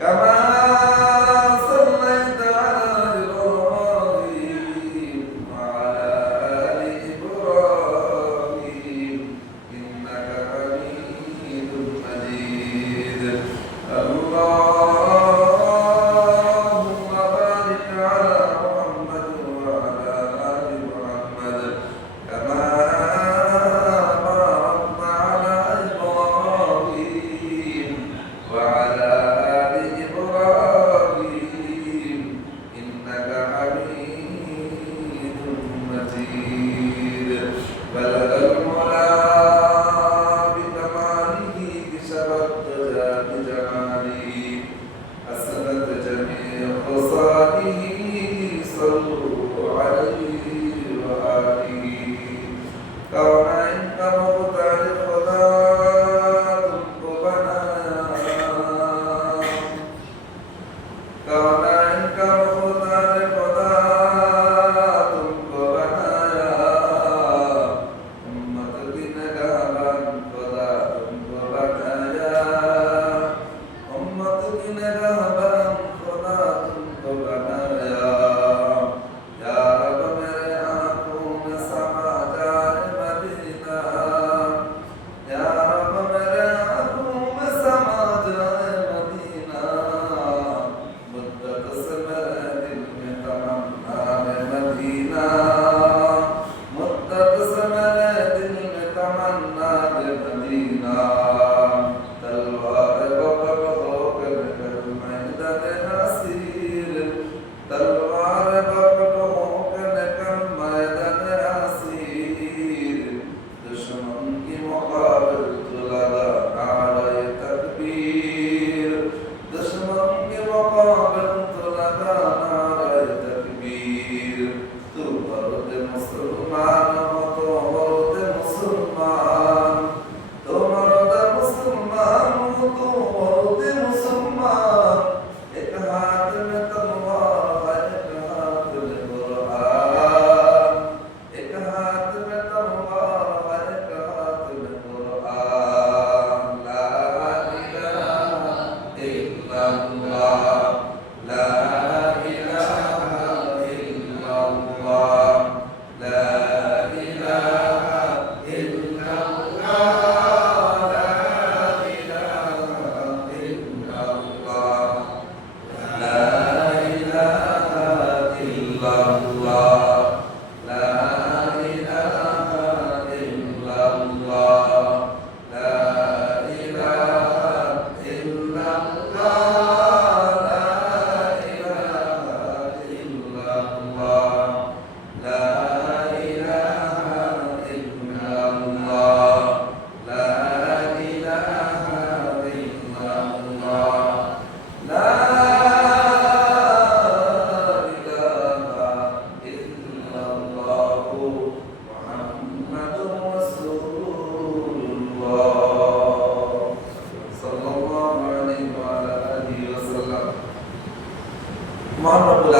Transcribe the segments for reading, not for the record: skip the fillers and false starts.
كما صليت على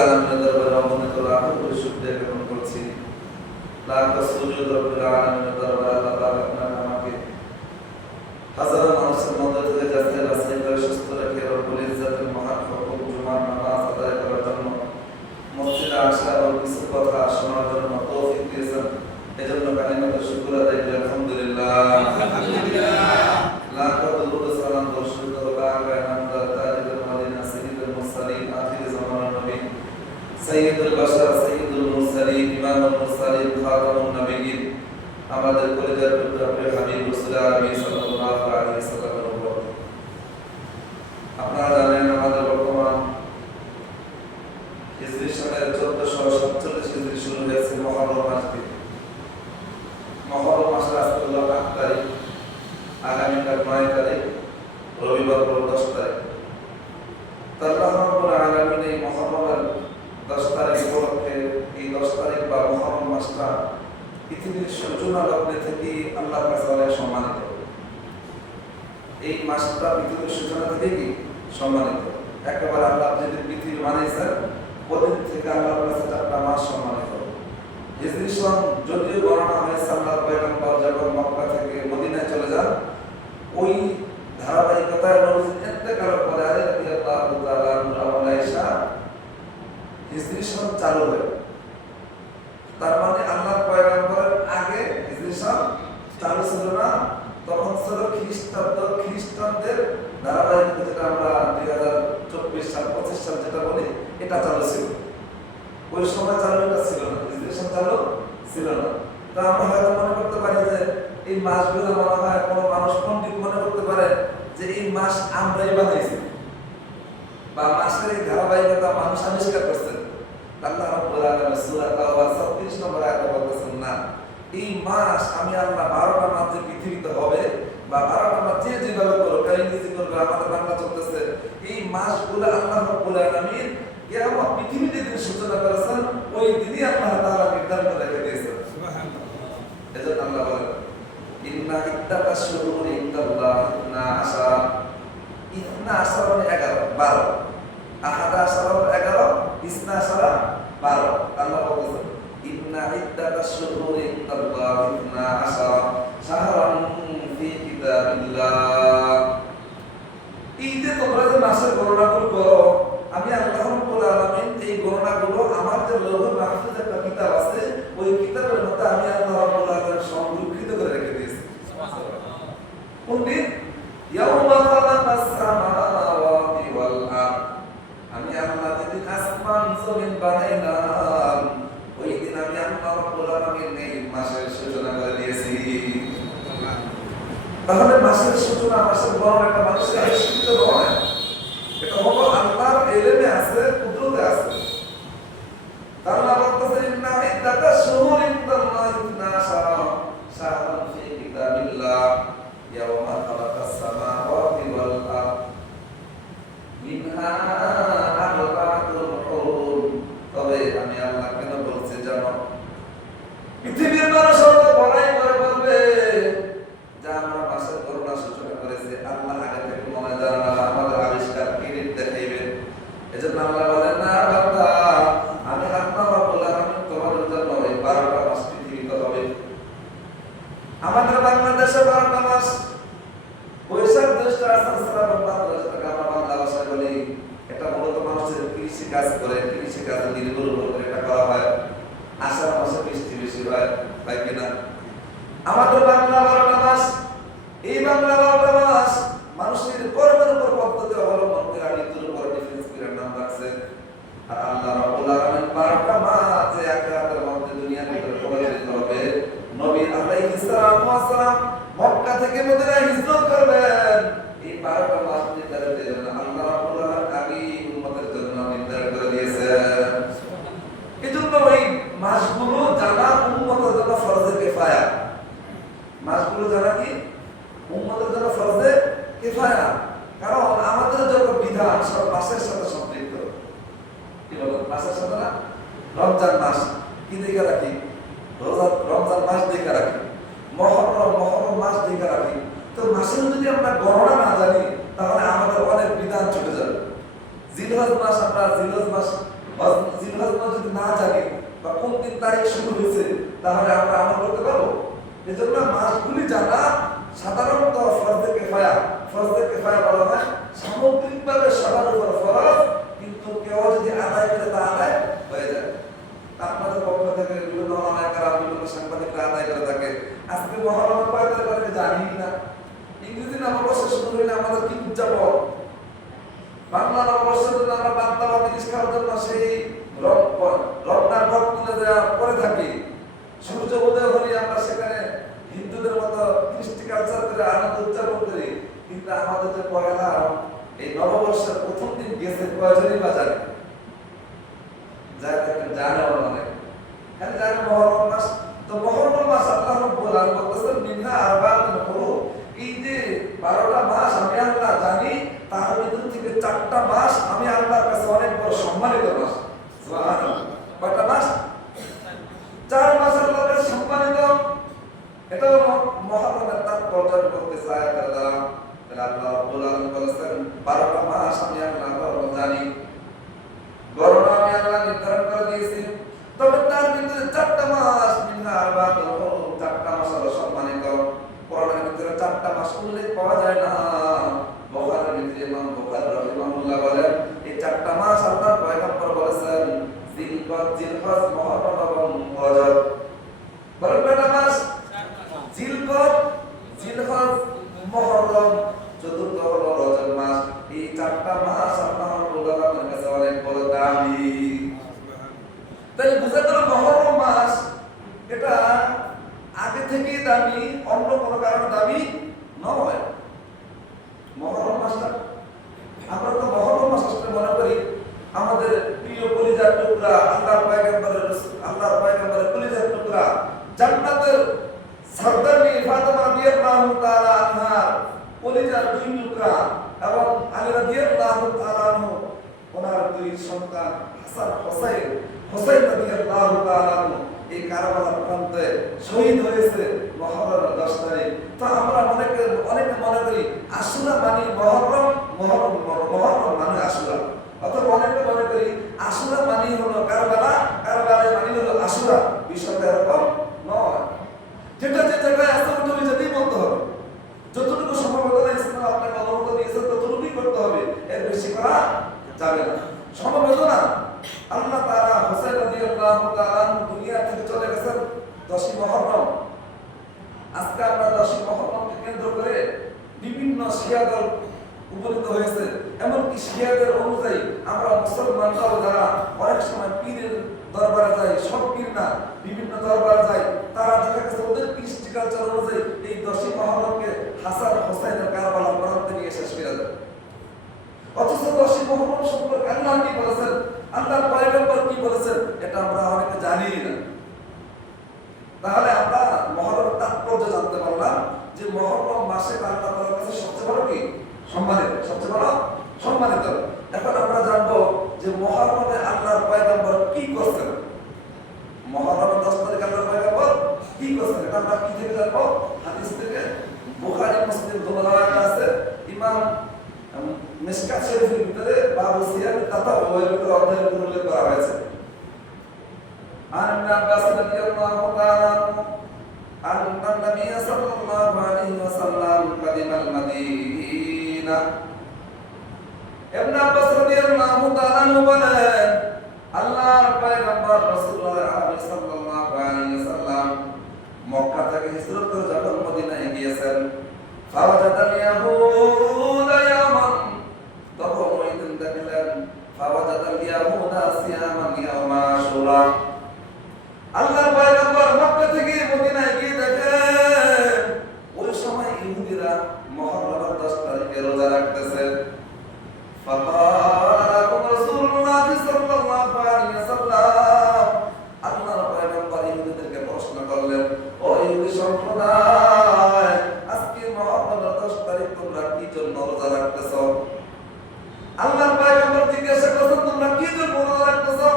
আলামিনের দরবারে অগণিত লাখ কোটি শুকরিয়া জ্ঞাপন করছি। লাখ সুজুদ রব্বুল আলামিনের দরবারে আল্লাহ পাক আপনাকে আমাকে হাজারো মানুষের মধ্যে থেকে যাচাই বাছাই করে সুস্থ রেখে রব্বুল ইজ্জতের মহান হুকুম জুমার নামাজ আদায় করার জন্য মসজিদে আসা এবং কিছু কথা শোনার জন্য তৌফিক দিয়েছেন। এজন্য কালিমাত শুকর আদায় করি আলহামদুলিল্লাহ। লাখ দরুদ সালাম বর্ষিত হোক আগে নামদার তাজুল মদিনা সাইয়্যিদুল মুরসালিন আখির জামানার নবী সাইয়্যিদুল বাশার সাইয়্যিদুল মুরসালিন ইমামুল মুরসালিন খাতামুন নবিয়্যিন আমাদের কলিজার টুকরা প্রিয় হাবিব রাসূল আরবি সাল্লাল্লাহু আলাইহি ওয়াসাল্লামের উপর। আপনারা জানেন আমাদের বর্তমান হিজরি সনের 1447 হিজরি শুরু হয়েছে মুহররম মাস থেকে। মুহররম মাসের আজকে হলো 8 তারিখ, আগামীকাল 9 তারিখ, রবিবার হলো 10 তারিখ। আল্লাহ রাব্বুল আলামিন এই মুহররমের 10 তারিখ উপলক্ষে এই 10 তারিখ বা মুহররম মাসটা পৃথিবীর সূচনা লগ্নে থেকে আল্লাহর কাছে অনেক সম্মানিত। এই মাসটা পৃথিবীর সূচনা থেকে কি সম্মানিত। একেবারে আল্লাহ যদি পৃথিবী বানিয়েছেন ওদিন থেকে আল্লাহর কাছে 4টা মাস সম্মানিত। হিজরি সন যদিও গণনা হয়েছে আল্লাহর পয়গম্বর যখন মক্কা থেকে মদিনায় চলে যান, ওই ধারাবাহিকতায় নবীর ইন্তেকালের পরে রাদিয়াল্লাহু তাআলা আনহু আয়েশা হিজরি সন চালু হয়। তার মানে আল্লাহর পয়গম্বরের আগে হিজরি সন চালু ছিল না, তখন ছিল খ্রিস্টানদের ধারাবাহিকতা, যেটা আমরা 2024 সাল 25 সাল যেটা বলি এটা চালু ছিল। ওই সময় চালু এটা ছিল না, হিজরি সন চালু ছিল না। তা আমরা হয়তো মনে করতে পারি যে এই মাসগুলো মনে হয় কোনো মানুষ পণ্ডিত মনে করতে পারে যে এই মাস আমরাই বানাইছি বা মাসের এই ধারাবাহিকতা মানুষ আবিষ্কার করছে। আল্লাহ রাব্বুল আলামিন সূরা তাওবা 36 নম্বর আয়াতে বলতেছেন, না, এই মাস আমি আল্লাহ 12টা মাস যে পৃথিবীতে হবে বা 12টা মাস যে যেভাবে করবে, ইংরেজি করবে, আমাদের বাংলা চলতেছে, এই মাসগুলো আল্লাহ রাব্বুল আলামিন কিয়ামত পৃথিবীতে যে সূচনা করেছেন ওই দিনই আল্লাহ তাআলা নির্ধারণ করে রেখে দিয়েছেন। সুবহানাল্লাহ। এজন্য আল্লাহ বলেন, ইন্না ইদ্দাতাশ শুহুরি ইনদাল্লাহি 12 মানে 11 12 আহাদা আশারা 11 ইসনা আশারা 12। আল্লাহ বলেন ইন্না ইদ্দাতাশ শুহুরি ইনদাল্লাহি 12 শাহরান ফি কিতাবিল্লাহ। এই যে তোমরা যে মাসের গণনাগুলো করো, আমি আল্লাহ রাব্বুল আলামিন এই গণনাগুলো আমার যে লৌহ মাহফুজ একটা কিতাব আছে ওই কিতাবের মধ্যে আমি আল্লাহ রাব্বুল আলামিন সংরক্ষিত করে রেখে দিয়েছি। সুবহানাল্লাহ। কোনদিন ইয়াউমা খালাকাস সামাওয়াতি ওয়াল আরদ, আমি আল্লাহ যেদিন আসমান জমিন বানাইলাম ওই দিন আমি আল্লাহ রাব্বুল আলামিন এই মাসের সূচনা করে দিয়েছি। তাহলে মাসের সূচনা, মাসের গণনাটা মানুষের আবিষ্কৃত নয়, এটা হলো আল্লাহর ইলমে আছে, কুদরতে আছে। আল্লাহ বলতেছেন ইন্না ইদ্দাতাশ শুহুরি ইনদাল্লাহি 12 শাহরান ফি কিতাবিল্লাহ ইয়াওমা খালাকাস সামাওয়াতি ওয়াল আরদ মিনহা আরবাতুল হুরুম। তবে আমি আল্লাহ কেন বলছি জানো? পৃথিবীর মানুষ হয়তো বড়াই করে বলবে যে আমরা মাসের গণনা সূচনা করেছি, আল্লাহ আগে থেকে মনে জানে না, আমাদের আবিষ্কার ক্রেডিট দেখাইবে। এজন্য আল্লাহ বলেন, না বান্দা, আমি আল্লাহ রাব্বুল আলামিন তোমাদের জন্য এই 12টা মাস পৃথিবীতে হবে। আমাদের বাংলাদেশে 12টা মাস, বৈশাখ জ্যৈষ্ঠ আষাঢ় শ্রাবণ ভাদ্র, যেটাকে আমরা বাংলা ভাষায় বলি, এটা মূলত মানুষের কৃষি কাজ করে, কৃষি কাজ নির্ভর করে এটা করা হয়। আষাঢ় মাসে বৃষ্টি বেশি হয়, তাই কিনা? আমাদের বাংলা 12টা মাস, এই বাংলা 12টা মাস মানুষের কর্মের উপর পদ্ধতি অবলম্বন করে ঋতুর উপর ডিফারেন্স করে নাম রাখছে। আর আল্লাহ রাব্বুল আলামিন 12টা মাস যে আখিরাতের মধ্যে দুনিয়ার ভিতরে পরিচালিত হবে, নবী আলাইহিস সালাম মক্কা থেকে মদিনায় হিজরত করবেন, এই 12টা মাস নির্ধারিত জন্য আল্লাহ রাব্বুল আলামিন আগে উম্মতের জন্য নির্ধারণ করে দিয়েছেন। এজন্য এই মাসগুলো জানা উম্মতের জন্য ফরজে কিফায়া। মাসগুলো জানা কি উম্মতের জন্য ফরজে কিফায়া, কারণ আমাদের যত বিধান সব মাসের সাথে সম্পৃক্ত। কি বলেন? মাসের সাথে না? রমজান মাস কি দেখে রাখি? রমজান মাস দেখে রাখি, মহরম মাস দেখে রাখি। তো মাসের যদি আমরা গণনা না জানি তাহলে আমাদের অনেক বিধান ছুটে যাবে। জিলহজ মাস, আমরা জিলহজ মাস জিলহজ মাস যদি না জানি বা কোন দিন তারিখ শুরু হয়েছে তাহলে আমরা আমল করতে পারবো? এজন্য মাসগুলি জানা সাধারণত ফরজে কিফায়া বলা হয়, সামগ্রিকভাবে সবার উপর ফরজ, কিন্তু কেউ যদি আদায় করে তা আদায় হয়ে যায়। আপনাদের পক্ষ থেকে বিভিন্ন অনেকেরা বিভিন্ন সাংবাদিকরা আদায় করে থাকে। আজকে মহরম কয় তারিখ জানি না। ইংরেজি নববর্ষ শুরু হইলে আমাদের কি উদযাপন, বাংলা নববর্ষের জন্য আমরা বাংলা বা জিনিস খাওয়ার জন্য সেই রমজান রথ তুলে দেওয়া করে থাকি। সূর্য উদয় হলে আমরা সেখানে হিন্দুদের মতো কৃষ্টি কালচার করে আনন্দ উদযাপন করি, কিন্তু আমাদের যে পয়লা এই নববর্ষের প্রথম দিন গেছে কয়জনই বা জানে? জানে অনেক, হ্যাঁ জানে মহরম মাস। তো মহরম মাস আল্লাহ রাব্বুল আলামিন বলতেছেন মিনহা আরবাতুন হুরুম, এই যে 12টা মাস আমি আল্লাহ জানি, তার ভিতর থেকে 4টা মাস আমি আল্লাহর কাছে অনেক বড় সম্মানিত মাস। সুবহানাল্লাহ। কয়টা মাস? 4 মাস আল্লাহর কাছে সম্মানিত। এটা মহরমের তাৎপর্য বলতে চায় তারা। তাহলে আল্লাহ রাব্বুল আলামিন বলেছেন 12টা মাস আমি আল্লাহ জানি, গণনা আমি আল্লাহ নির্ধারণ করে দিয়েছি। তবে তার ভিতরে 4টা মাস মিনহা আরবাতুন হুরুম, 4টা মাস হলো সম্মানিত। কোরআনের ভিতরে 4টা মাস উল্লেখ পাওয়া যায় না। বুখারীর ভিতরে ইমাম বুখারী রাহিমাহুল্লাহ বলেন এই 4টা মাস আল্লাহর পয়গম্বর বলেছেন জিলহজ, মুহররম এবং রজব। বলেন কয়টা মাস? জিলহজ, মুহররম, চতুর্থ হলো রজব মাস। এই 4টা মাস আল্লাহ রাব্বুল আলামিনের কাছে অনেক বড় দামি। তাই বুঝা গেল মুহররম মাস এটা আগে থেকেই দামি, অন্য কোনো কারণে দামি নয়। মুহররম মাসটা আমরা তো মুহররম মাস আসলে মনে করি আমাদের প্রিয় কলিজার টুকরা, আল্লাহর পয়গম্বরের কলিজার টুকরা, জান্নাতের সরদারনি ফাতেমা রাদিয়াল্লাহু তাআলা আনহার কলিজার 2 টুকরা এবং আলী রাদিয়াল্লাহু তাআলা আনহু ওনার 2 সন্তান হাসান হোসেন রাদিয়াল্লাহু তাআলা আনহু এই কারবালার প্রান্তে শহীদ হয়েছে মুহররমের 10 তারিখ। তো আমরা অনেকে মনে করি আশুরা মানে মুহররম মানে আশুরা, অথবা অনেকে মনে করি আশুরা মানে হলো কারবালা মানে হলো আশুরা। বিষয়টা এরকম নয়। যেটা যে জায়গায় আছে ওটা ওই জায়গায় বলতে হবে। যতটুকু সমবেদনা ইসলাম আপনাকে অনুমতি দিয়েছে ততটুকুই করতে হবে, এর বেশি করা যাবে না। সমবেদনা আল্লাহ তাআলা হোসেন রাদিয়াল্লাহু তাআলা দুনিয়া থেকে চলে গেছেন 10ই মুহররম। আজকে আমরা 10ই মুহররমকে কেন্দ্র করে বিভিন্ন শিয়া দল উপনীত হয়েছে। এমনকি শিয়াদের অনুযায়ী আমরা মুসলমানরাও যারা অনেক সময় পীরের দরবারে যাই, সব পীর না, বিভিন্ন দরবারে যাই, তারা দেখা গেছে ওদের কৃষ্টি কালচার অনুযায়ী এই 10ই মুহররমকে হাসান হোসেনের কারবালা প্রান্তে নিয়ে শেষ করে দেয়। অথচ 10ই মুহররম সম্পর্কে আল্লাহ কি বলেছেন, আল্লাহর পয়গম্বর কি বলেছেন, এটা আমরা অনেকে জানি না। তাহলে আমরা মুহররমের তাৎপর্য জানতে পারলাম যে মুহররম মাসে আল্লাহ তাআলার কাছে সবচেয়ে বড় কি সম্মানিত, সবচেয়ে বড় সম্মানিত। এখন আমরা জানবো যে মুহররমে আল্লাহর পয়গম্বর কি করছেন। মুহররমের 10 তারিখ আল্লাহর পয়গম্বর কি করছেন এটা আমরা কি থেকে জানবো? হাদিস থেকে। বুখারী মুসলিম দুটোর আছে। ইমাম মিশকাত শরীফের ভিতরে বাবু সিয়াম তাতাওয়ুল এর অধ্যায়ের ভিতরে উল্লেখ করা হয়েছে। আন ইবনে আব্বাস রাদিয়াল্লাহু তাআলা আন্না নবী সাল্লাল্লাহু আলাইহি ওয়াসাল্লাম কাদিমাল মাদিনা। ইবনে আব্বাস রাদিয়াল্লাহু তাআলা বলেন আল্লাহর পয়গম্বর রাসূলুল্লাহ সাল্লাল্লাহু আলাইহি ওয়াসাল্লাম মক্কা থেকে হিজরত করে যখন মদিনায় গিয়েছেন, ফাওয়াজাদাল ইয়াহুদা ইয়ামান, তখন ওই দিন দেখলেন ফাওয়াজাদাল ইয়াহুদা সিয়ামান ইয়াউমা আশুরা। আল্লাহর পয়গম্বর মক্কা থেকে মদিনায় গিয়ে দেখেন ওই সময় ইহুদিরা মুহররমের 10 তারিখে রোজা রাখতেছে। ফাকালা রাসূলুল্লাহ সাল্লাল্লাহু আলাইহি ওয়াসাল্লাম, আল্লাহর পয়গম্বর ইহুদিদেরকে প্রশ্ন করলেন, ও ইহুদি সম্প্রদায়, আজকে মুহররমের 10 তারিখ তোমরা কি জন্য রোজা রাখতেছো? আল্লাহর পয়গম্বর জিজ্ঞাসা করলেন, তোমরা কি জন্য রোজা রাখতেছো?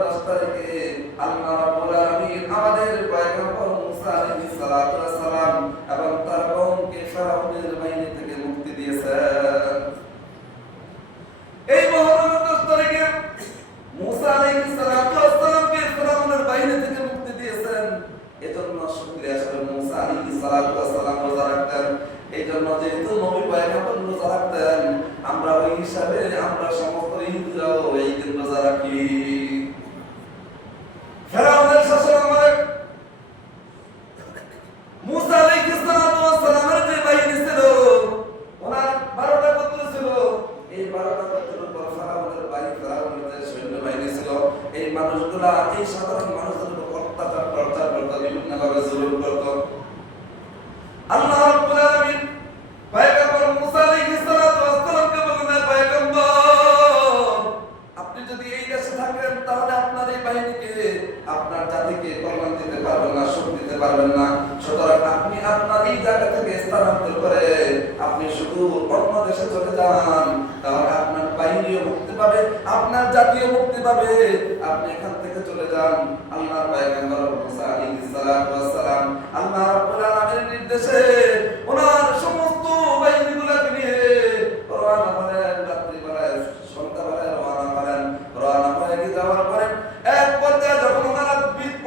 10 তারিখে আল্লাহ রাব্বুল আলামিন আমাদের পয়গম্বর মুসা আলাইহিস সালাতু ওয়াস সালাম এবং তার কওমকে ফিরআউনের বাহিনী থেকে মুক্তি দিয়েছেন। এই মুহররমের 10 তারিখে মুসা আলাইহিস সালাতু ওয়াস সালামকে ফিরআউনের বাহিনী থেকে মুক্তি দিয়েছেন। এজন্য শুকরিয়া হিসেবে মুসা আলাইহিস সালাতু ওয়াস সালাম রোজা রাখতেন। এইজন্য যেহেতু নবী পয়গম্বর রোজা রাখতেন, আমরা ওই হিসাবে আমরা সমস্ত ইহুদিরাও এই দিন রোজা রাখি। ফিরআউনের শাসন আমলে মুসা আলাইহিস সালাতু ওয়াস সালামের যে বাহিনী ছিল, ওনার 12টা পুত্র ছিল। এই 12টা পুত্রের উপর ফিরআউনের যে সৈন্য বাহিনী ছিল, এই মানুষগুলা এই সাধারণ মানুষদের উপর অত্যাচার টর্চার করত, বিভিন্নভাবে জুলুম করত। আল্লাহ রাব্বুল আলামিন পয়গম্বর মুসা আলাইহিস সালাতু ওয়াস সালামকে বললেন, পয়গম্বর, আপনি যদি এই দেশে থাকেন তাহলে আপনার এই বাহিনীকে, আপনার জাতিকে কল্যাণ দিতে পারবেন না, সুখ দিতে পারবেন না। সুতরাং আপনি আপনার এই জায়গা থেকে স্থানান্তর করে আপনি শুধু অন্য দেশে চলে যান, তাহলে আপনার বাহিনীও মুক্তি পাবে, আপনার জাতীয় মুক্তি পাবে। আপনি এখান থেকে চলে যান। আল্লাহর পয়গম্বর মুসা আলাইহিস সালাতু ওয়াস সালাম আল্লাহ রাব্বুল আলামিনের নির্দেশে ওনার সমস্ত বাহিনীগুলোকে নিয়ে রওনা হলেন। রাত্রিবেলায় সন্ধ্যাবেলায় রওনা হলেন। রওনা হয়ে যাওয়ার পরে এক পর্যায়ে যখন ওনারা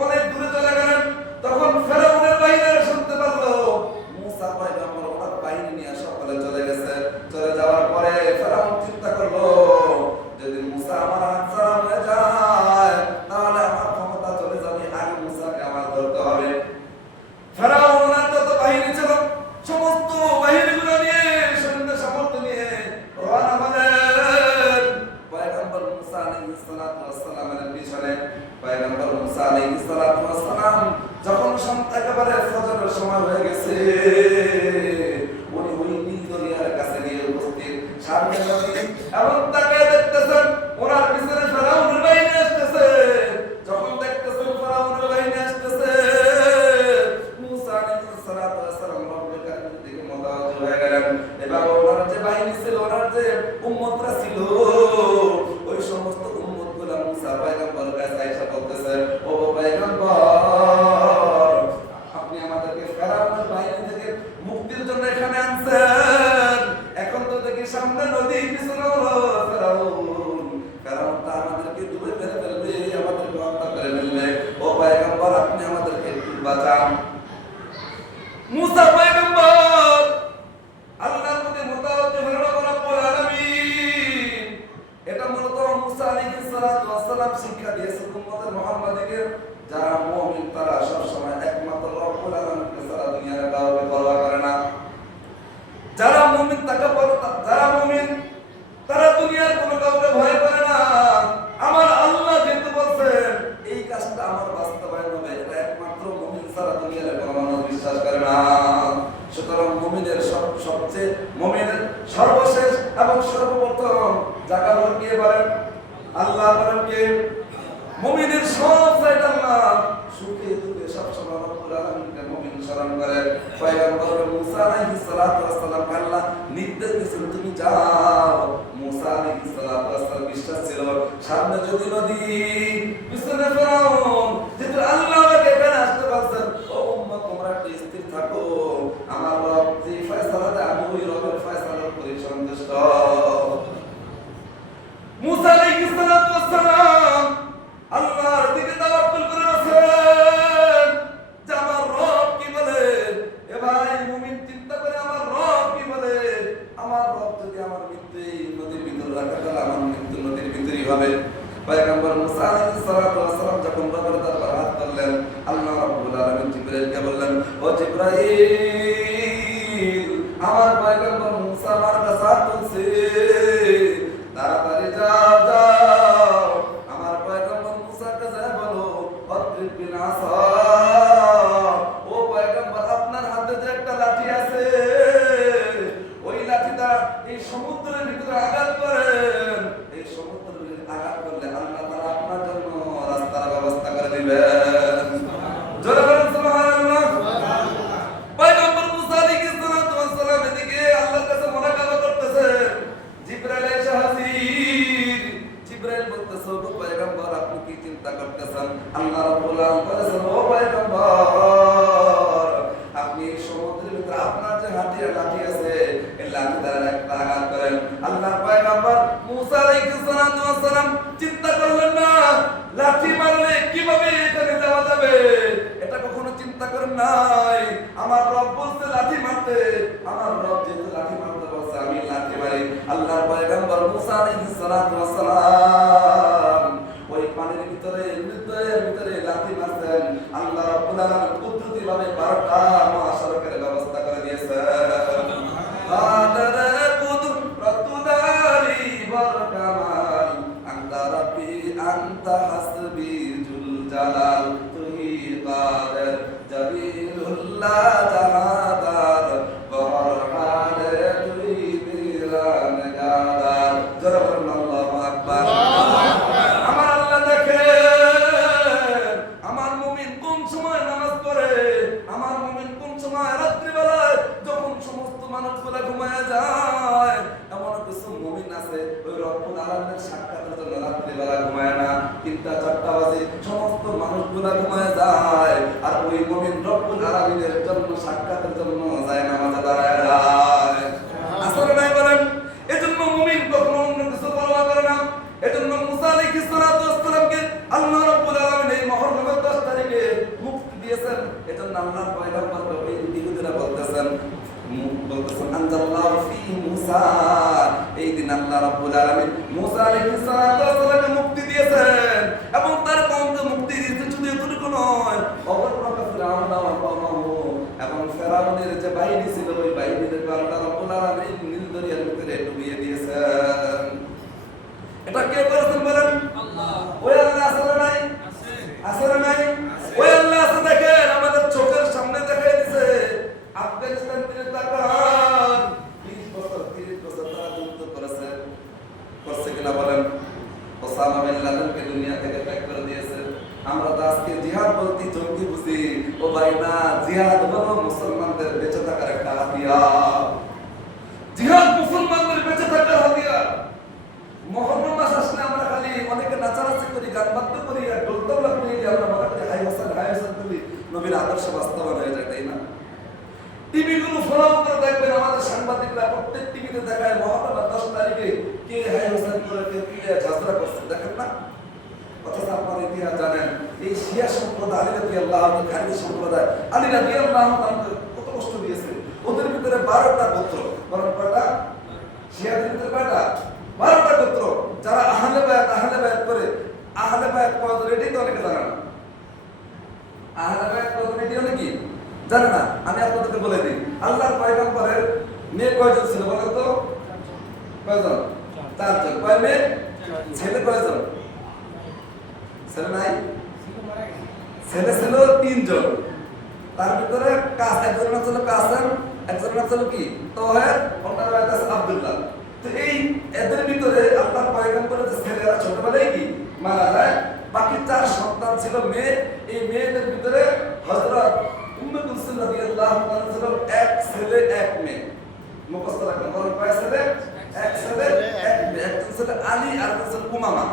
অনেক দূরে চলে গেলেন, তখন ফিরআউনের বাহিনীরা শুনতে পারলো মুসা পয়গম্বর ওনার বাহিনী নিয়ে সকলে চলে গেছে। চলে যাওয়ার পরে ফিরআউন চিন্তা করলো, যদি মুসা আমার হাত ছাড়া হয়ে যায় তাহলে আমার ক্ষমতা চলে যাবে, আগে মুসাকে আমার ধরতে হবে। ফিরআউন ওনার যত বাহিনী ছিল সমস্ত বাহিনীগুলো নিয়ে, সৈন্য সামর্থ্য নিয়ে রওনা হলেন পয়গম্বর মুসা আলাইহিস সালাতু ওয়াস সালামের পিছনে। পয়গম্বর মুসা আলাইহিস সালাতু ওয়াস সালাম যখন একেবারে ফজরের সময় হয়ে গেছে, উনি ওই নীল দরিয়ার কাছে গিয়ে উপস্থিত, সামনে নদী, এবং তাকে দেখতেছেন ওনার পিছনে ফিরআউনের বাহিনী আসতেছে। যখন দেখতেছেন ফিরআউনের বাহিনী আসতেছে, মুসা আলাইহিস সালাতু ওয়াস সালাম রব্বুল কারীমের দিকে মুতাওয়াজ্জিহ হয়ে গেলেন। এবার ওনার যে বাহিনী ছিল, ওনার যে উম্মতরা ছিল, ওই সমস্ত উম্মতগুলো মুসা পয়গম্বরের কাছে এসে বলতেছে, ও পয়গম্বর, আপনি আমাদেরকে ফিরআউনের বাহিনী থেকে মুক্তির জন্য এখানে আনছেন। এখন তো দেখি সামনে নদী, পিছনে হলো ফিরআউন। ফিরআউনটা আমাদেরকে ডুবে মেরে ফেলবে, আমাদেরকে হত্যা করে ফেলবে। ও পয়গম্বর, আপনি আমাদেরকে একটু বাঁচান। মুসা পয়গম্বর আল্লাহর প্রতি মুতাওয়াজ্জিহ হলেন রব্বুল আলামিন। এটা মূলত মুসা আলাইহিস সালাতু ওয়াস সালাম শিক্ষা দিয়েছেন উম্মতে মুহাম্মাদীকে, যারা মুমিন তারা সব সময় একমাত্র রব্বুল আলামিনকে ছাড়া দুনিয়ার কাউকে পরোয়া করে না। যারা মুমিন তারা দুনিয়ার কোনো কাউকে ভয় করে না। আমার আল্লাহ যেহেতু বলছেন এই কাজটা আমার বাস্তবায়ন হবে, এটা একমাত্র মুমিন ছাড়া দুনিয়ার কোনো মানুষ বিশ্বাস করে না। সুতরাং মুমিনের সবচেয়ে মুমিনের সর্বশেষ এবং সর্বপ্রথম জায়গা হলো কে বলেন? আল্লাহ বলেন কে? মুমিনের সব চাইতে আল্লাহ, সুখে দুঃখে সব সময় রব্বুল আলামিনকে মুমিন স্মরণ করে। পয়গম্বর মুসা আলাইহিস সালাতু ওয়াস সালাম আল্লাহ নির্দেশ দিয়েছেন, তুমি যাও। মুসা আলাইহিস সালাতু ওয়াস সালাম বিশ্বাস ছিল, সামনে যদি নদী, পিছনে ফিরআউন, যেহেতু আল্লাহ আমাকে এখানে আসতে বলছেন, ও উম্মত তোমরা একটু স্থির থাকো, আমার রব যে ফয়সালা দেয় আমি ওই রবের ফয়সালার উপরে সন্তুষ্ট। মুসা আলাইহিস সালাতু ওয়াস সালাম আল্লাহর দিকে তাওয়াক্কুল করে আছেন যে আমার রব কি বলে। এ ভাই মুমিন চিন্তা করে আমার রব কি বলে। আমার রব যদি আমার মৃত্যু নদীর ভিতরে রাখে তাহলে আমার মৃত্যু নদীর ভিতরেই হবে। পয়গম্বর মুসা আলাইহিস সালাতু ওয়াস সালাম যখন রবের দরবারে হাত তুললেন, আল্লাহ রাব্বুল আলামিন জিবরাইলকে বললেন, ও জিবরাইল, আমার পয়গম্বর মুসা আমার কাছে হাত তুলছে, তাড়াতাড়ি যাও যাও আমার পয়গম্বর মুসাকে যা বলো, অদ্রিব বিল আসা, ও পয়গম্বর আপনার হাতে যে একটা লাঠি আছে, ওই লাঠিটা এই সমুদ্রের ভিতরে আঘাত করেন। এই সমুদ্রের আঘাত করলে আল্লাহ তাআলা আপনার জন্য রাস্তার ব্যবস্থা করে দিবেন। জোরে বলেন সুবহানাল্লাহ। পয়গম্বর মুসা আলাইহিস সালাতু ওয়াস সালাম এদিকে আল্লাহর কাছে মুনাকাবা করতেছেন। জিবরাইল এসে হাজির। জিবরাইল বলতেছে, ও পয়গম্বর আপনি কি চিন্তা চিন্তা করতেছেন। আল্লাহ রাব্বুল আলামিন বলেছেন, ও পয়গম্বর, আপনি সমুদ্রের ভিতরে আপনার যে লাঠি আছে, এই লাঠি দ্বারা একটা আঘাত করেন। আল্লাহ পয়গম্বর মুসা আলাইহিস সালাম চিন্তা করলেন না, লাঠি মারলে কিভাবে এখানে যাওয়া যাবে, এটা কখনো চিন্তা করেন নাই। আমার রব বলতে লাঠি মারতে, আমার রব যেহেতু লাঠি মারতে বলছে, আমি লাঠি মারি। আল্লাহর পয়গম্বর মুসা আলাইহিস সালাম ওই পানির ভিতরে লাঠি মারছেন। আল্লাহ রাব্বুল আলামিন কুদরতি ভাবে 12টা মহাসড়কের ব্যবস্থা করে দিয়েছেন। আদারে কুদরতুদারি ওয়াল কামাল আনতা রাব্বি আনতা হাসবি জুল জালাল তুই কাদের জলিলুল্লাহ জাহাদার বরহানে তুই বিরান গাদার। জোরে বলুন আল্লাহু আকবার। আমার আল্লাহ দেখেন আমার মুমিন কোন সময় নামাজ পড়ে, আমার মুমিন কোন সময় রাত্রিবেলায় যখন সমস্ত মানুষগুলা ঘুমায় যায়। এমন কিছু মুমিন আছে ওই রব্বুল আলামিনের সাক্ষাতের জন্য রাত্রিবেলা ঘুমায় না, 3টা-4টা বাজে সমস্ত মানুষগুলা ঘুমায় যায়, আর ওই মুমিন রব্বুল আলামিনের জন্য সাক্ষাতের জন্য যায় নামাজে দাঁড়ায় যায়। আসলে নাই বলেন, এজন্য মুমিন কখনো অন্য কিছু পরোয়া করে না। এজন্য মুসা আলাইহিস সালামকে আল্লাহ রাব্বুল আলামিন এই মুহররমের 10 তারিখে মুক্তি দিয়েছেন। এজন্য আল্লাহর পয়গম্বর এই ইহুদিরা বলতেছেন আনজাল্লাহু ফি মুসা, এই দিন আল্লাহ রাব্বুল আলামিন মুসা আলাইহিস সালামকে মুক্তি দিয়েছেন এবং তার কওমকে মুক্তি দিয়েছেন। শুধু এতটুকু নয়, অগণনা ফিরাউন এবং ফেরাউনের যে বাহিনী ছিল ওই বাহিনীদেরকে আল্লাহ রাব্বুল আলামিন নীল দরিয়ার ভিতরে ডুবিয়ে দিয়েছেন। এটা কে করেছেন বলেন? আল্লাহ। ওই আল্লাহ আসলে নাই? আসলে নাই? ওই আল্লাহ আছে। দেখেন আমাদের চোখের সামনে দেখাই দিয়েছে। আফগানিস্তান থেকে তাকান, 30 বছর তারা যুদ্ধ করছে কিনা বলেন? ওসামা বিন লাদেনকে দুনিয়া থেকে ত্যাগ করে দিয়েছে। আমরা তো আজকে জিহাদ বলতে জঙ্গি বুঝি। ও ভাই না, জিহাদ হলো মুসলমানদের বেঁচে থাকার একটা হাতিয়ার। জিহাদ মুসলমানদের বেঁচে থাকার হাতিয়ার। মুহররম মাস আসলে আমরা খালি অনেকে নাচানাচি করি, গান বাদ্য করি, আর ঢোল তবলা করি, আমরা মনে করি হাই হাসান করি, নবীর আদর্শ বাস্তবায়ন হয়ে যায়, তাই না? টিভি গুলো ফলো করে দেখবেন, আমাদের সাংবাদিকরা প্রত্যেক টিভিতে দেখায় মুহররমের 10 তারিখে কে হাই হাসান করে, কে ঝগড়া করছে, দেখেন না? অথচ আপনারা ইতিহাস জানেন, এই শিয়া সম্প্রদায় আলী রাদিয়াল্লাহু আনহু, খালিদ সম্প্রদায় আলী রাদিয়াল্লাহু আনহু কত কষ্ট দিয়েছে। ওদের ভিতরে 12টা গোত্র, বরং কয়টা? শিয়াদের ভিতরে কয়টা? 12টা গোত্র, যারা আহলে বায়াত করে। আহলে বায়াত কত রেডি তো অনেকে জানে না। আহলে বায়াত কত রেডি অনেকে জানে না। আমি আপনাদেরকে বলে দিই, আল্লাহর পয়গম্বরের মেয়ে কয়জন ছিল বলেন তো? কয়জন? 4 জন। কয় মেয়ে? ছেলে কয়জন? ছেলে নাই? ছেলে ছিল 3 জন। তার ভিতরে একজন ছিল কাসেম, একজন ছিল কি তাহের, অন্যরা আছে আব্দুল্লাহ। তো এই এদের ভিতরে আল্লাহর পয়গম্বরের যে ছেলেরা ছোটবেলায় কি মারা যায়, বাকি 4 সন্তান ছিল মেয়ে। এই মেয়েদের ভিতরে হযরত উম্মে কুলসুম রাদিয়াল্লাহু তাআলা ছিল 1 ছেলে 1 মেয়ে। মুখস্থ রাখবেন, বলেন কয় ছেলে? 1 ছেলে 1 মেয়ে। একজন ছিল আলী আর একজন ছিল উমামা।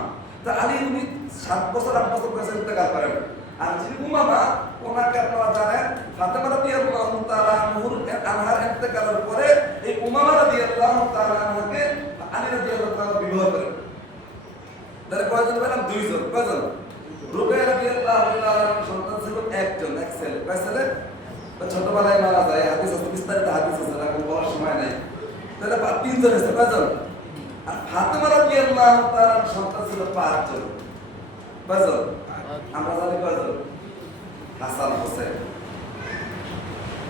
তো আলী উনি 7 বছর 8 বছর বয়সে ইন্তেকাল করেন। আর যিনি উমামা, ওনাকে আপনারা জানেন ফাতেমা রাদিয়াল্লাহু তাআলা আনহার ইন্তেকালের পরে এই উমামা রাদিয়াল্লাহু তাআলা আনহাকে আলী রাদিয়াল্লাহু তাআলা বিবাহ করেন। তাহলে কয়জন বললাম? 2 জন। কয়জন? রুকাইয়া রাদিয়াল্লাহু তাআলার সন্তান ছিল 1 জন, 1 ছেলে। কয় ছেলে? ছোটবেলায় মারা যায়, হাদিস আছে, বিস্তারিত হাদিস আছে, এখন বলার সময় নাই। তাহলে 3 জন আছে। কয়জন? আর ফাতেমা রাদিয়াল্লাহু তাআলার সন্তান ছিল 5 জন। কয়জন? আমরা জানি কয়জন? হাসান হোসেন।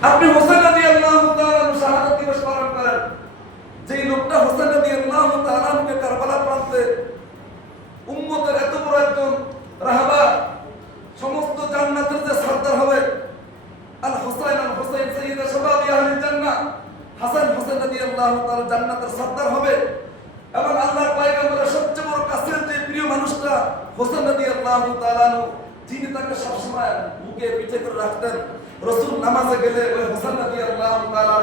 আপনি হোসেন রাদিয়াল্লাহু তাআলার শাহাদাত দিবস পালন করেন। যেই লোকটা হোসেন রাদিয়াল্লাহু তাআলাকে কারবালা প্রান্তে উম্মতের এত বড় একজন রাহাবা, সমস্ত জান্নাতের যে সরদার হবে, আল হুসাইন সাইয়্যিদু শাবাবি আহলিল জান্নাহ, হাসান হোসেন রাদিয়াল্লাহু তাআলা জান্নাতের সরদার হবে। এবং আল্লাহর পয়গম্বরের সবচেয়ে বড় কাছের যে প্রিয় মানুষটা হোসেন রাদিয়াল্লাহু তাআলা, যিনি তাকে সবসময় বুকে পিঠে করে রাখতেন। রাসূল নামাজে গেলে ওই হোসেন রাদিয়াল্লাহু তাআলা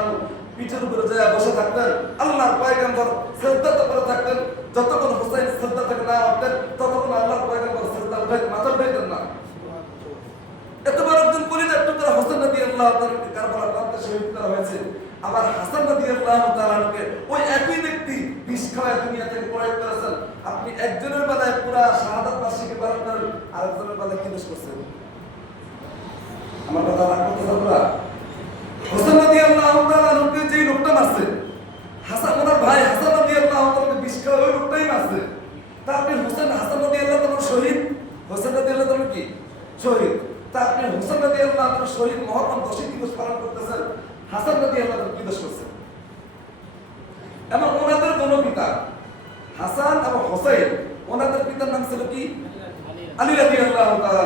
পিঠের উপরে যায় বসে থাকতেন। আল্লাহর পয়গম্বর সিজদাতে করে থাকতেন। যতক্ষণ হোসেন সিজদা থেকে না উঠতেন, ততক্ষণ আল্লাহর পয়গম্বর সিজদা উঠে মাথা রাদিয়াল্লাহু তাআলাকে কারবালা প্রান্তে শহীদ করা হয়েছে। আবার হাসান রাদিয়াল্লাহু তাআলাকে ওই একই ব্যক্তি বিষ খাওয়ায় দুনিয়া থেকে পলায়ন করেছেন। আপনি একজনের বেলায় পুরা শাহাদাত বার্ষিকী পালন করেন, আরেকজনের বেলায় কি দোষ করছেন? আমার কথা রাগ করতেছে আপনারা? হোসেন রাদিয়াল্লাহু তাআলাকে যেই লোকটা মারছে, হাসান ওনার ভাই হাসান রাদিয়াল্লাহু তাআলাকে বিষ খাওয়ায় ওই লোকটাই মারছে। তা আপনি হোসেন হাসান রাদিয়াল্লাহু তাআলা শহীদ, হোসেন রাদিয়াল্লাহু তাআলা কি শহীদ? তা আপনি হোসেন রাদিয়াল্লাহু তাআলা শহীদ মুহররম 10 দিবস পালন করতেছেন, হাসান রাদিয়াল্লাহু তাআলা কি দোষ করছেন? এবং ওনাদের দুটো পিতা হাসান এবং হোসেন, ওনাদের পিতার নাম ছিল কি? আলী রাদিয়াল্লাহু তাআলা।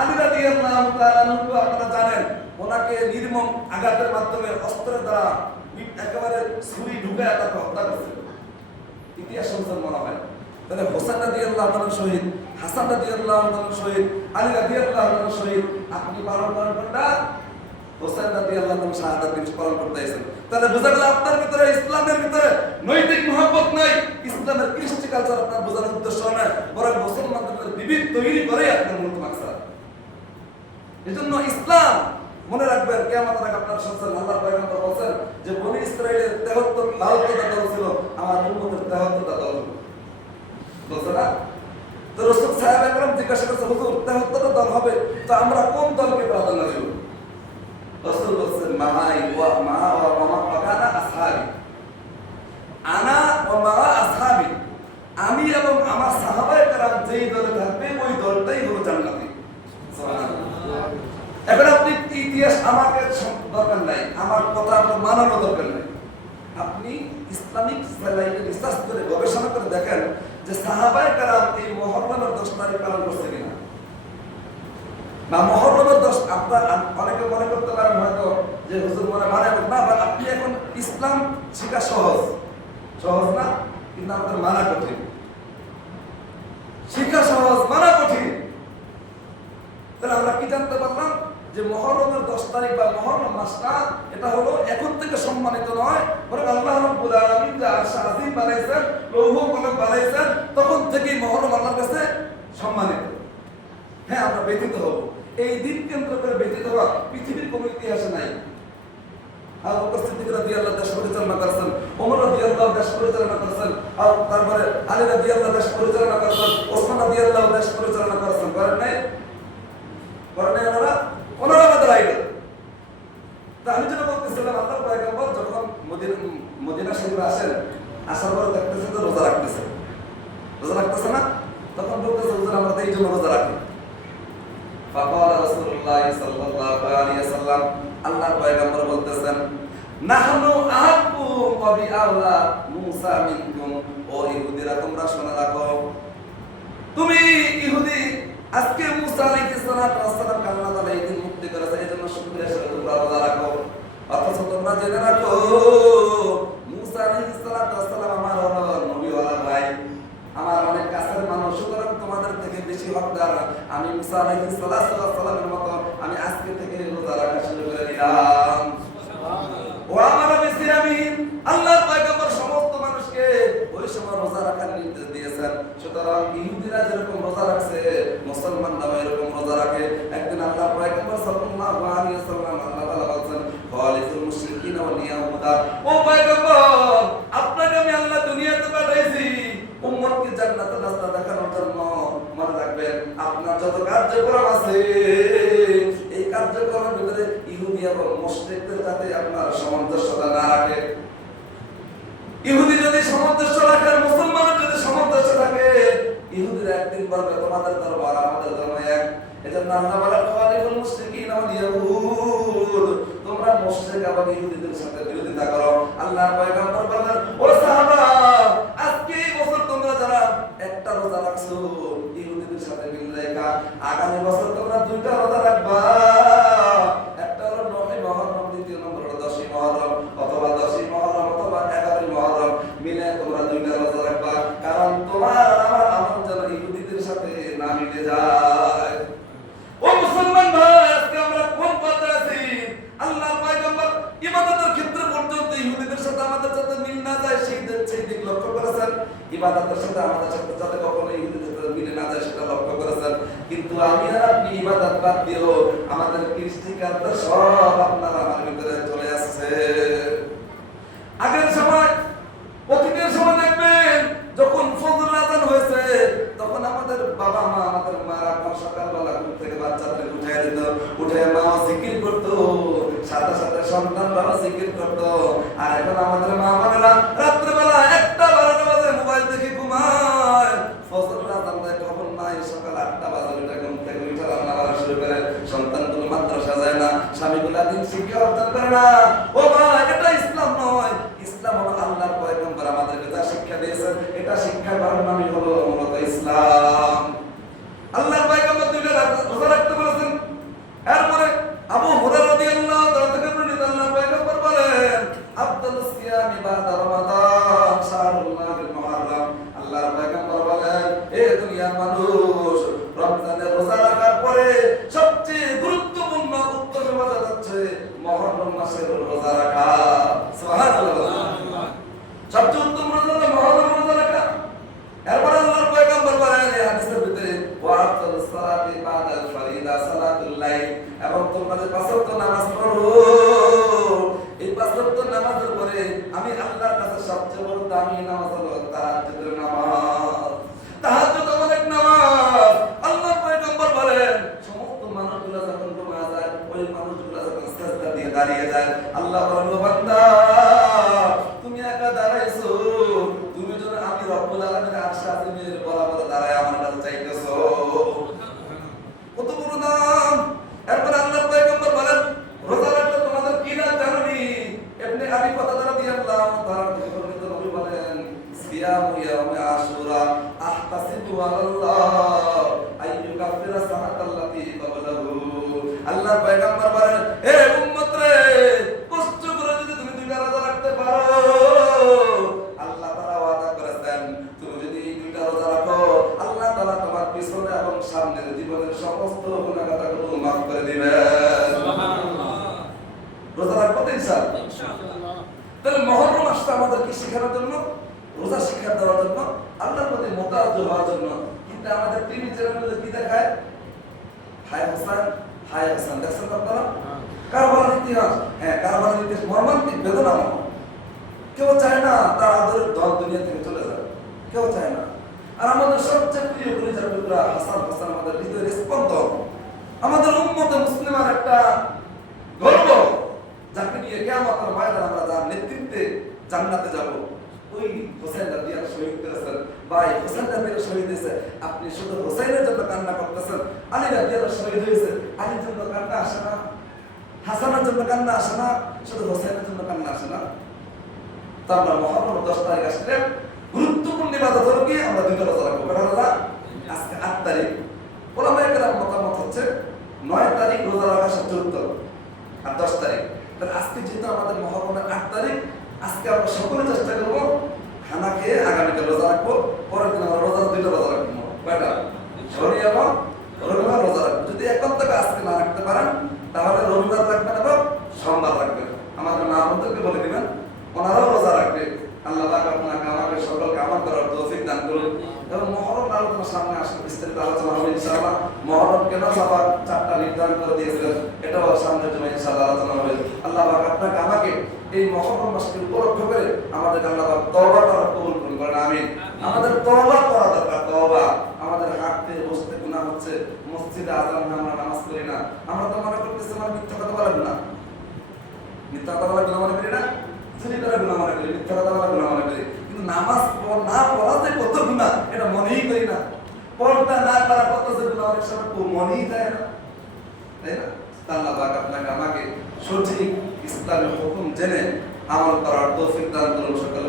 আলী রাদিয়াল্লাহু তাআলা আপনারা জানেন ওনাকে নির্মম আঘাতের মাধ্যমে অস্ত্রের দ্বারা একেবারে ছুরি ঢুকায় তাকে হত্যা করছে। ইতিহাস অনুসারে মনে হয় তাহলে হোসেন রাদিয়াল্লাহু তাআলা শহীদ, হাসান রাদিয়াল্লাহু তাআলা শহীদ, আলী রাদিয়াল্লাহু তাআলা শহীদ। আপনি পালন করেন কোনটা? হোসেন রাদিয়াল্লাহু তাআলা শাহাদাত দিবস পালন করতেছেন। তাহলে বোঝা গেল আপনার ভিতরে ইসলামের ভিতরে নৈতিক মহব্বত নাই, ইসলামের কৃষ্টি কালচার আপনার বোঝানোর উদ্দেশ্য নয়, বরং মুসলমানদের বিবিধ তৈরি করে আপনার মূল মাকসাদ। এজন্য ইসলাম মনে রাখবেন কিয়ামতের আগে আপনার সাথে আল্লাহর পয়গম্বর বলেন যে বনি ইসরাইলের 72টা দল ছিল, আমার উম্মতের 73টা দল বলছে না? তো রাসূল সাহাবায়ে কেরাম জিজ্ঞাসা করছে হুজুর 73টা দল হবে, তো আমরা কোন দলকে প্রাধান্য দেব? রাসূল বলেন মাই ওয়া মা কানা আসহাবি, আনা ওয়া মা আসহাবি, আমি এবং আমার সাহাবায়ে কেরাম যেই দলে থাকবে ওই দলটাই হলো জান্নাতি। সুবহানাল্লাহ। এখন আপনি ইতিহাস আমাকে দরকার নাই, আমার কথা আপনার মানানো দরকার নাই। আপনি ইসলামিক সাইলাইকে রিসার্চ করে গবেষণা করে দেখেন যে সাহাবায়ে কেরাম এই মুহররমের 10 তারিখ পালন করছে কিনা। না মুহররমের 10 আপনার অনেকে মনে করতে পারেন হয়তো যে হুজুর মনে মানে না, আপনি এখন ইসলাম শেখা সহজ, সহজ না, কিন্তু আমাদের মানা কঠিন। শেখা সহজ, মানা কঠিন। তাহলে আমরা কি জানতে পারলাম যে মুহররমের 10 তারিখ বা মুহররম মাসটা এটা হলো এখন থেকে সম্মানিত নয়, বরং আল্লাহ রাব্বুল আলামিন যে আরশ আজিম বানাইছেন, লৌহ কলম বানাইছেন, তখন থেকেই মুহররম আল্লাহর কাছে সম্মানিত। হ্যাঁ, আমরা ব্যতীত হব, এই দিন কেন্দ্র করে ব্যতীত হওয়া পৃথিবীর কোনো ইতিহাসে নাই। আবু বকর সিদ্দিক রাদিয়াল্লাহু দেশ পরিচালনা করেছেন, ওমর রাদিয়াল্লাহু দেশ পরিচালনা করেছেন, আর তারপরে আলী রাদিয়াল্লাহু দেশ পরিচালনা করেছেন, ওসমান রাদিয়াল্লাহু দেশ পরিচালনা করেছেন। করেন নাই? করেন নাই ওনারা আমাদের আইডল। তা আমি যেটা বলতেছিলাম, আল্লাহর পয়গম্বর যখন মদিনা শরীফে আসেন, আসার পরে দেখতেছে তো রোজা রাখতেছে, রোজা রাখতেছে না, তখন বলতেছে হুজুর আমরা তো এই জন্য রোজা রাখি। ফাকালা রাসূলুল্লাহ সাল্লাল্লাহু আলাইহি ওয়াসাল্লাম, আল্লাহর পয়গম্বর বলতেছেন নাহনু আহাব্বু ওয়া বিআলা মূসা মিনকুম, ও ইহুদিরা তোমরা শুনে রাখো, তুমি ইহুদি আজকে মুসা আলাইহিস সালাতু ওয়াস সালাম আল্লাহ তাআলা এই দিন মুক্তি করেছে, এজন্য শুকরিয়া স্বরূপ তোমরা রোজা রাখো। অথচ তোমরা জেনে রাখো মুসা আলাইহিস সালাতু ওয়াস সালাম আমার হলো নবীওয়ালা ভাই, আমার অনেক কাছের মানুষ, সুতরাং তোমাদের থেকে বেশি হকদার আমি মুসা আলাইহিস সালাতু ওয়াস সালামের মতো আমি আজকে থেকে রোজা রাখা শুরু করে দিলাম। সুবহানাল্লাহ। ওয়া আমারা বিসিয়ামিন, আল্লাহর পয়গম্বর সমস্ত মানুষকে ওই সময় রোজা রাখার নির্দেশ দিয়েছেন। সুতরাং ইহুদিরা যেরকম রোজা রাখছে, মুসলমানরাও এরকম রোজা রাখে। একদিন আল্লাহর পয়গম্বর সাল্লাল্লাহু আলাইহি ওয়াসাল্লাম আল্লাহ তাআলা বলেন খালিফুল মুশরিকিন ওয়াল ইয়াহুদা, ও পয়গম্বর আপনাকে আমি আল্লাহ দুনিয়াতে পাঠাইছি উম্মতকে জান্নাতের রাস্তা দেখানোর জন্য। মনে রাখবেন আপনার যত কার্যক্রম আছে এই কার্যক্রমের ভিতরে ইহুদি এবং মুশরিকদের সাথে আপনার সামঞ্জস্যতা না রাখে। ইহুদি যদি সামঞ্জস্য রাখে আর মুসলমানের যদি সামঞ্জস্য থাকে, ইহুদিরা একদিন বলবে তোমাদের ধর্ম আর আমাদের ধর্ম এক। এজন্য আল্লাহ বলেন খালিফুল মুশরিকিন ওয়াল ইয়াহুদ, তোমরা মুশরিক এবং ইহুদিদের সাথে বিরোধিতা করো। আল্লাহর পয়গম্বর বলেন ও সাহাবা আজকে এই বছর তোমরা যারা একটা রোজা রাখছো ইহুদিদের সাথে মিল রেখা, আগামী বছর তোমরা দুইটা রোজা রাখবা। একটা হলো 9ই মুহররম, দ্বিতীয় নম্বর হলো 10ই মুহররম, অথবা 10ই মুহররম অথবা 11ই মুহররম মিলে তোমরা দুইটা রোজা রাখবা, কারণ তোমার আর আমার আমল যেন ইহুদিদের সাথে না মিলে যায়। ও মুসলমান ভাই, আজকে আমরা কোন পথে আছি? আল্লাহর পয়গম্বর ইবাদতের ক্ষেত্রে পর্যন্ত ইহুদিদের সাথে আমাদের যাতে মিল না যায় সেই দিক লক্ষ্য করেছেন। ইবাদতের সাথে আমাদের সাথে যাতে কখনো ইহুদিদের সাথে মিলে না যায় সেটা লক্ষ্য করেছেন। কিন্তু আমি আর আপনি ইবাদত বাদ দিও আমাদের কৃষ্টি কালচার সব আপনার আমার ভিতরে চলে আসছে। আগের সময় অতীতের সময় দেখবেন যখন ফজর আযান হয়েছে তখন আমাদের বাবা মা আমাদের মারা সকালবেলা ঘুম থেকে বাচ্চাদের উঠাই দিত, উঠে মা জিকির করতো, সাথে সাথে সন্তানরাও জিকির করতো। আর এখন আমাদের মা বোনেরা রাত্রেবেলা 1টা 12টা বাজে মোবাইল দেখে ঘুমায়, ফজর আযান দেয় কখন নাই, সকাল 8টা বাজে উঠে ঘুম থেকে উঠে রান্না করা শুরু করে, সন্তানগুলো মাদ্রাসা যায় না, স্বামীগুলা দিন শিক্ষা অর্জন করে না। ও ভাই, এটা ইসলাম নয়। ইসলাম হলো আল্লাহর পয়গম্বর আমাদেরকে যা শিক্ষা দিয়েছেন, এটা শিক্ষার নামই হলো মূলত ইসলাম। আল্লাহর পয়গম্বর দুইটা রোজা রাখতে বলেছেন। এরপরে আবু হুরায়রা রাদিয়াল্লাহু তাআলা থেকে বর্ণিত আল্লাহর পয়গম্বর বলেন, আফদালুস সিয়ামি বাদা রমাদান শাহরুল্লাহিল মুহাররম। আল্লাহর পয়গম্বর বলেন, এ দুনিয়ার মানুষ, রমজানের রোজা রাখার পরে সবচেয়ে গুরুত্বপূর্ণ উত্তম ইবাদত হচ্ছে মুহররম মাসের রোজা রাখা। সুবহানাল্লাহ। সবচেয়ে উত্তম রোজা হলো মুহররম রোজা রাখা। এরপর আল্লাহর পয়গম্বর বলেন এই হাদিসের ভিতরে, ওয়া আফদালুস সালাতি বাদাল ফরিদা সালাতুল লাইল, এবং তোমরা যে 5 ওয়াক্ত নামাজ পড়ো, এই 5 ওয়াক্ত নামাজের পরে আমি আল্লাহর কাছে সবচেয়ে বড় দামি নামাজ হলো তাহাজ্জুদের নামাজ। তাহাজ্জুদ এমন এক নামাজ, আল্লাহর পয়গম্বর বলেন সমস্ত মানুষগুলো যখন ঘুমায় যায়, ওই মানুষগুলো যখন সিজদা দিয়ে দাঁড়িয়ে যায়, আল্লাহ বলেন, ও বান্দা তুমি একা দাঁড়াইছো, তুমি যদি আমি রব্বুল আলামিনের আরশ আজিমের বরাবর দাঁড়ায় আমার কাছে চাইতেছো, কত বড় নাম। এরপর আল্লাহর পয়গম্বর বলেন, রোজা রাখলে তোমাদের কি না জানি। ইবনে আবি কাতাদা রাদিয়াল্লাহু তাআলা থেকে বর্ণিত, নবী বলেন, সিয়ামু ইয়াউমি আশুরা আহতাসিবু আলাল্লাহ আইয়ুকাফিরা সানাতাল্লাতী ক্বাবলাহু। আল্লাহর পয়গম্বর বলেন, হে উম্মত রে, কষ্ট করে যদি তুমি 2টা রোজা রাখতে পারো, আল্লাহ তাআলা ওয়াদা করেছেন তুমি যদি এই 2টা রোজা রাখো, আল্লাহ তাআলা তোমার পিছনে এবং সামনের জীবনের সমস্ত গুনাহগুলো মাফ করে দিবেন। সুবহানাল্লাহ। রোজা রাখবো তো ইনশাআল্লাহ। তাহলে মুহররম মাসটা আমাদের কি শেখানোর জন্য? রোজা শিক্ষা দেওয়ার জন্য, আল্লাহর প্রতি মুতাওয়াজ্জিহ হওয়ার জন্য। কিন্তু আমাদের টিভি চ্যানেলগুলো কি দেখায়? হায় হোসেন, হায় হোসেন। দেখছেন আপনারা কারবালার ইতিহাস? হ্যাঁ, কারবালার ইতিহাস মর্মান্তিক, বেদনাময়। কেউ চায় না তার আদরের দল দুনিয়া থেকে চলে যায়, কেউ চায় না। আর আমাদের সবচেয়ে প্রিয় কলিজার টুকরা হাসান হোসেন আমাদের হৃদয়ের স্পন্দন, আমাদের উম্মতে মুসলিমার একটা গর্ব, যাকে নিয়ে কিয়ামতের ময়দানে আমরা যার নেতৃত্বে জান্নাতে যাব। ওই হোসেন রাদিয়াল্লাহু শহীদ করেছেন। ভাই, হোসেন রাদিয়াল্লাহু শহীদ হয়েছে, আপনি শুধু হোসেনের জন্য কান্না করতেছেন। আলী রাদিয়াল্লাহু শহীদ হয়েছে, আলীর জন্য কান্না আসে না? হাসানের জন্য কান্না আসে না? শুধু হোসেনের জন্য কান্না আসে না? তো আমরা মুহররম 10 তারিখ আসলে গুরুত্বপূর্ণ ইবাদত হলো কি? আমরা 2টা রোজা রাখবো। কটা রোজা? আজকে 8 তারিখ। ওলামায়ে কেরাম মতামত হচ্ছে 9 তারিখ রোজা রাখা সবচেয়ে উত্তম, আর 10 তারিখ। তাহলে আজকে যেহেতু আমাদের মুহররমের 8 তারিখ, আজকে আমরা সকলে চেষ্টা করবো খানা খেয়ে আগামীকাল রোজা রাখবো। পরের দিন আমরা রোজা 2টা রোজা রাখবো। কয়টা? শনি এবং রবিবার রোজা রাখবো। যদি একান্তকে আজকে না রাখতে পারেন, তাহলে রবিবার রাখবেন এবং সোমবার রাখবেন। আমাদের মা বোনদেরকে বলে দিবেন, ওনারাও রোজা রাখবে। আল্লাহ পাক আপনাকে আমাকে সকলকে আমল করার তৌফিক দান করুন। এবং মুহররম আলোচনা সামনে আসলে বিস্তারিত আলোচনা হবে ইনশাআল্লাহ। মুহররম কেন সবার 4টা নির্ধারণ করে দিয়েছিলেন, এটাও সামনের জন্য ইনশাআল্লাহ আলোচনা হবে। আল্লাহ পাক আপনাকে আমাকে এই মুহররম মাসকে উপলক্ষ করে আমাদের আল্লাহ পাক তওবা করার কবুল করুন, বলেন আমিন। আমাদের তওবা করা দরকার, তওবা। আমাদের হাঁটতে বসতে গুনাহ হচ্ছে, মসজিদে আযান হয় আমরা নামাজ পড়ি না। আমরা তো মনে করতেছি আমরা মিথ্যা কথা বলবো না, মিথ্যা কথা বলা গুনাহ মনে করি না, চুরি করা গুনাহ মনে করি, মিথ্যা কথা বলা গুনাহ মনে করি। কিন্তু নামাজ না পড়াতে কত গুনাহ, এটা মনেই করি না। পর্দা না করা কত যে গুনাহ, অনেক সময় মনেই যায় না, তাই না? আল্লাহ পাক আপনাকে আমাকে সঠিক ইসলামের হুকুম জেনে আমল করার তৌফিক দান করুন। সকল